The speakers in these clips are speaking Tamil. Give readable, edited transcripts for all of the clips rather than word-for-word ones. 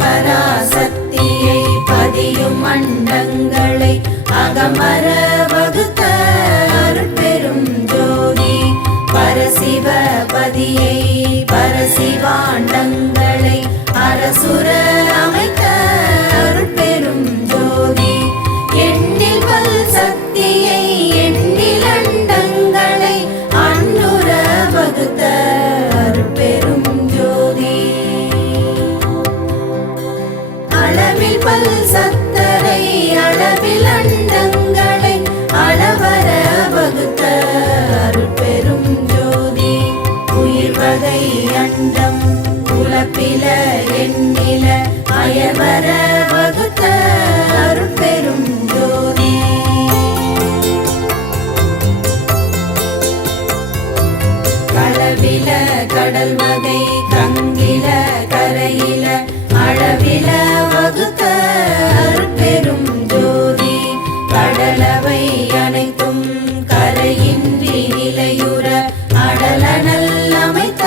பராசக்தியை பதியும் மண்டங்களை அகமர வகுத்த அருட்பெரும் ஜோதி பரசிவபதியை பரசிவாண்டங்களை அரசுர அமைத்த அருட்பெரும் ஜோதி எண்ணில் பல் சக்தியை எண்ணில் அண்டங்களை அன்னுர வகுத்த அருட்பெரும் ஜோதி அளவில் பல் சத்தரை அளவில் அண்டங்களை அளவர வகுத்த அருட்பெரும் ஜோதி உயிர் வகை அண்டம் உலப்பில எண்ணில அயவர வகுத்த அருட்பெரும் ஜோதி களவில கடல் வகை கங்கில கரையில அளவில வகுத்த அருட்பெரும் ஜோதி கடலவை அனைத்தும் கரையின்றி நிலையுற அடலனல் அமைத்த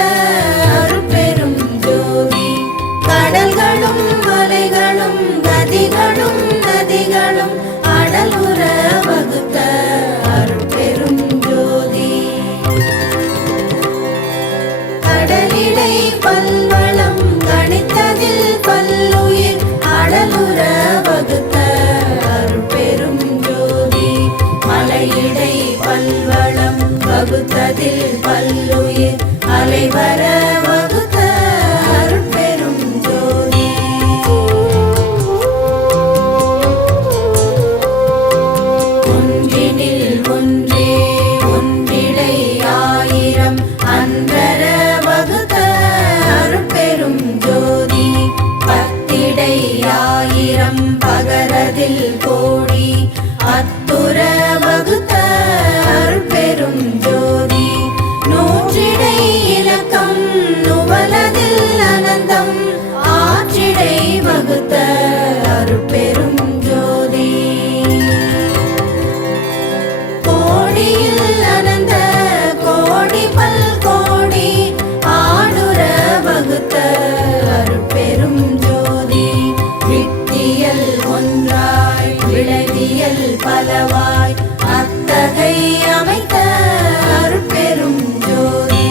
அருட்பெரும் ஜோதி கடல்களும் மலைகளும் கதிகளும் நதிகளும் அடலுற வகுத்த அருட்பெரும் ஜோதி கடலிடை பல்வளம் கணித்ததில் பல்லுயிர் அடலுற வகுத்த அருட்பெரும் ஜோதி மலையிடை பல்வளம் வகுத்ததில் பல்லுயிர் அலைவர வகுத்த அருட்பெரும் ஜோதி ஒன்றினில் ஒன்றே ஒன்றிடை ஆயிரம் அன்றர வகுத்த அருட்பெரும் ஜோதி பத்திடை ஆயிரம் பகரதில் கோடி அத்துர வகுத்த அருட்பெரும் ஜோதி நூற்றிடை இலக்கம் நுவலதில் அனந்தம் ஆற்றிடை வகுத்த அருட்பெரும் ஜோதி கோடியில் அனந்த கோடி பல் கோடி ஆடுற வகுத்த அருட்பெரும் ஜோதி வித்தியல் ஒன்றாய் விளைவியல் பலவாய் அத்தகை அமைத்த அருட்பெரும் ஜோதி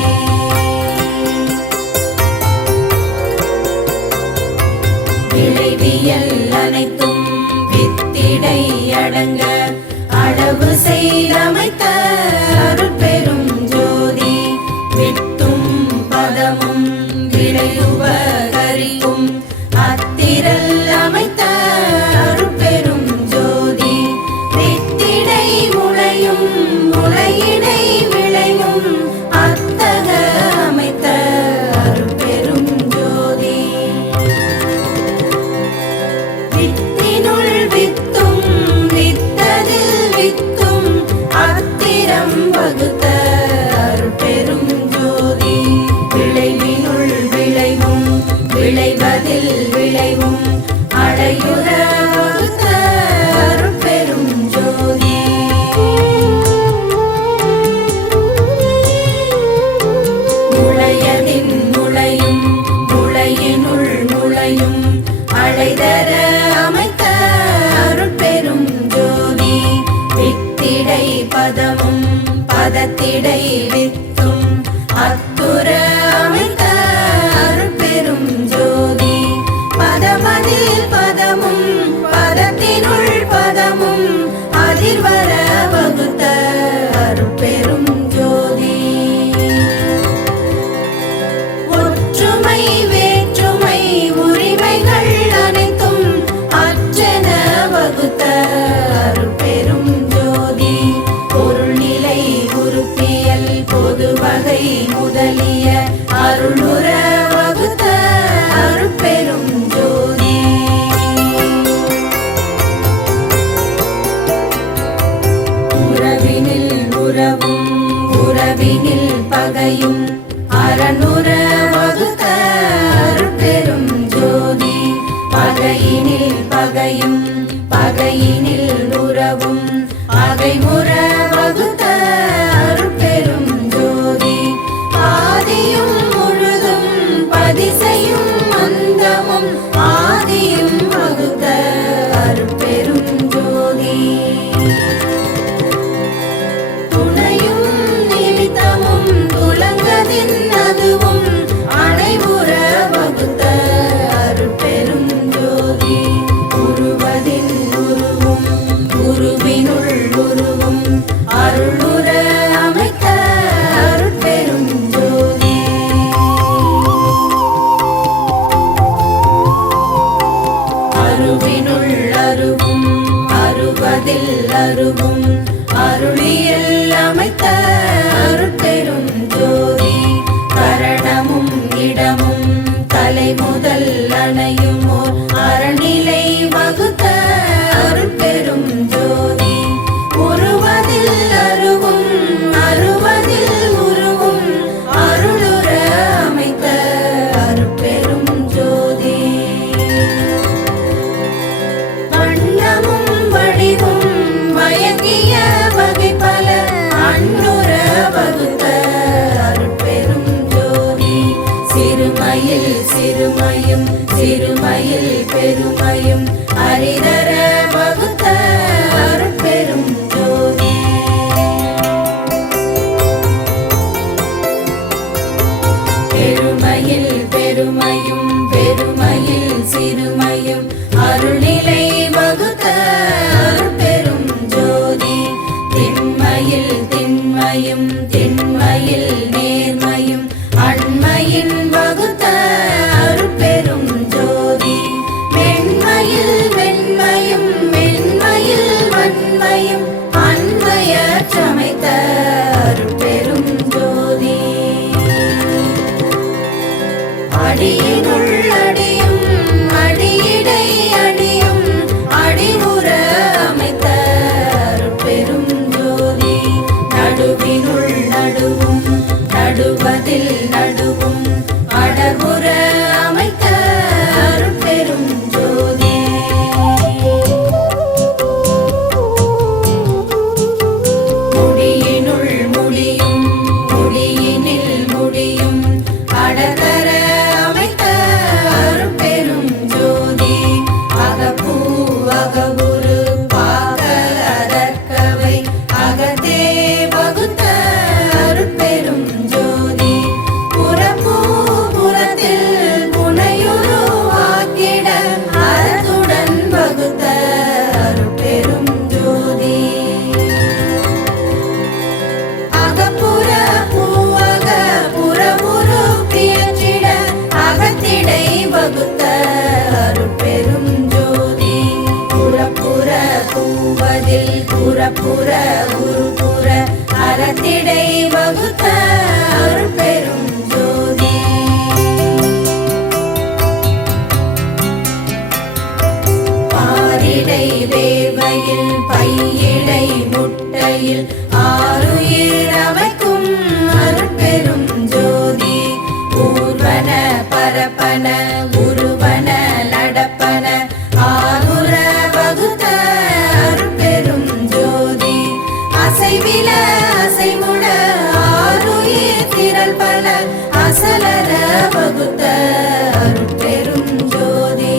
விளைவியல் அனைத்தும் வித்திடை அடங்க அளவு செய்தமைத்த அருட்பெரும் ஜோதி வித்தும் பதமும் விளையுபகரிக்கும் அத்திரல் அமைத்த அருட்பெரும் ஜோதி வித்திடை முளையும் முளையிடை விளையும் அத்தக அமைத்த அருட்பெரும் ஜோதி வித்தினுள் வித்தும் வித்ததில் வித்தும் அத்திரம் வகுத்த அருட்பெரும் ஜோதி விளைவினுள் விளைவும் விளைவதில் விளைவும் அடையுற வகுத்த அருட்பெரும் ஜோதி முளையதின் முளையும் முளையினுள் முளையும் அழைதர அமைத்த அருட்பெரும் ஜோதி வித்திடை பதமும் பதத்திடை வித்தும் அத்துர அமைத்த அருட்பெரும் ஜோதி பதமதில் பதமும் பதத்தினுள் பதமும் அதிர்வர வகுத்த அருட்பெரும் ஜோதி ஒற்றுமை வேற்றுமை உரிமைகள் அனைத்தும் அற்றென வகுத்த அருட்பெரும் ஜோதி பொருள் நிலை உறுப்பியல் பொது வகை முதலிய அருளுற வகுத்த அருட்பெரும் ஜோதி உறவினில் உறவும் உறவினில் பகையும் அரணுற வகுத்த அருட்பெரும் ஜோதி பகையினில் பகையும் பகையினில் உறவும் பகைமுற வகுத்த அருட்பெரும் ஜோதி ஆதியும் முழுதும் பதிசையும் அந்தமும் அருவினுள் அருவும் அருவதில் அருவும் அருளியல் அமைத்த அருட்பெரும் ஜோதி கரணமும் இடமும் தலை முதல் அணையுமோர் அறநிலை வகுத்த அருட்பெரும் ஜோதி உருவதில் அருவும் அருவதில் உருவும் அருளுற அமைத்த அருட்பெரும் ஜோதி வண்ணமும் வடிவும் மயங்கிய வகை பல அன்னுற வகுத்த அருட்பெரும் ஜோதி சிறுமையில் சிறுமையும் சிறுமையில் பெருமையும் அரிதர வகுத்த அருட்பெரும் ஜோதி பெருமையில் பெருமையும் பெருமையில் சிறுமையும் அருள்நிலை வகுத்த அருட்பெரும் ஜோதி திண்மையில் திண்மையும் திண்மையில் நேர்மையும் அண்மையின் வகுத்த அருட்பெரும் ஜோதி மென்மையில் வெண்மையும் மென்மையில் வன்மையும் அன்மைய சமைத்த அருட்பெரும் ஜோதி அடியினுள் அடியும் அடியிடை அடியும் அடிவுற அமைத்த அருட்பெரும் ஜோதி நடுவினுள் நடுவும் நடுவதில் நடுவும் அடர்வுற அமைத்த அருட்பெரும் ஜோதி முடியினுள் முடியும் முடியினில் முடியும் அடதர அமைத்த அருட்பெரும் ஜோதி அகப்பூ அகவுரு பாக அதற்கவை அகத்தே வகுத்த அருட்பெரும் ஜோதி புறப்பூ புறத்தில் புனையுரு ஆக்கிட அறத்துடன் வகுத்த அருட்பெரும் ஜோதி அகப்புற பூவக புறவுரு பியற்றிட அகத்திடை வகுத்த அருட்பெரும் ஜோதி புறப்புற பூவதில் புறப்புற உருபுற அறத்திடை வகுத்த அருட்பெரும் ஜோதி பாரிடை வேர்வையில் பையிடை முட்டையில் ஆருயிர் அமைக்கும் அருட்பெரும் ஜோதி ஊர்வன பரப்பன உருவன நடப்பன ஆகுர வகுத்த அருட்பெரும் ஜோதி அசைவில அசைமுட ஆருயிர் திரள் பல அசலர வகுத்த அருட்பெரும் ஜோதி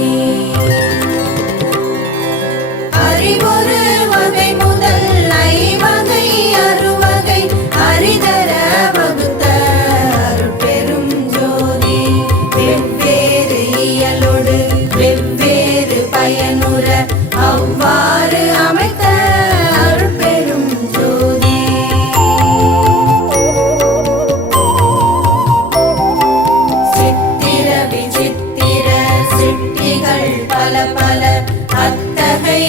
அறிவொரு வகை முதல் ஐவகை அறுவகை அரிதர வகுத்த அருட்பெரும் ஜோதி வெவ்வேறு இயலோடு வெவ்வேறு பயனுற அவ்வாறு அமைத்த அருட்பெரும் ஜோதி சித்திர விசித்திர சிட்டிகள் பல பல அத்தகை